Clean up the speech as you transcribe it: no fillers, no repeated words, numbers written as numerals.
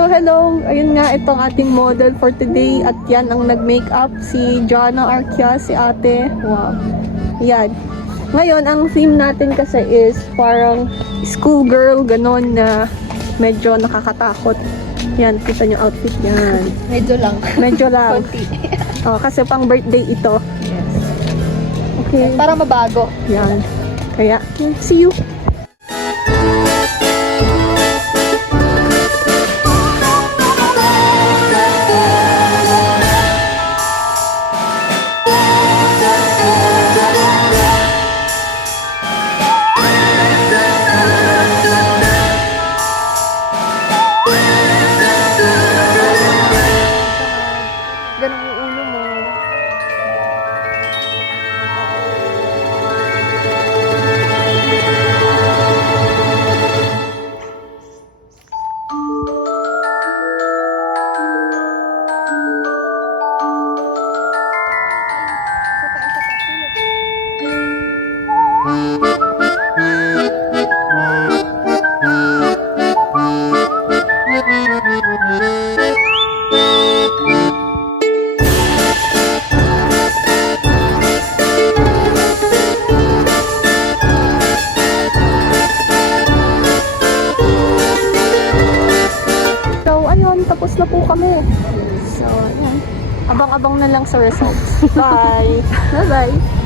So hello, ayun nga itong ating model for today at yan ang nag-makeup si Jana Arquia, si ate. Wow. Yan. Ngayon, ang theme natin kasi is parang schoolgirl, ganon na medyo nakakatakot. Yan, kita nyo outfit yan. Medyo lang. Medyo lang. Konti. Oh, kasi pang birthday ito. Yes. Okay. Para mabago. Yan. Kaya, see you! Ganun yung ulo mo. So, ayun, tapos na po kami. So, ayan. Abang-abang na lang sa results. Bye! Bye-bye!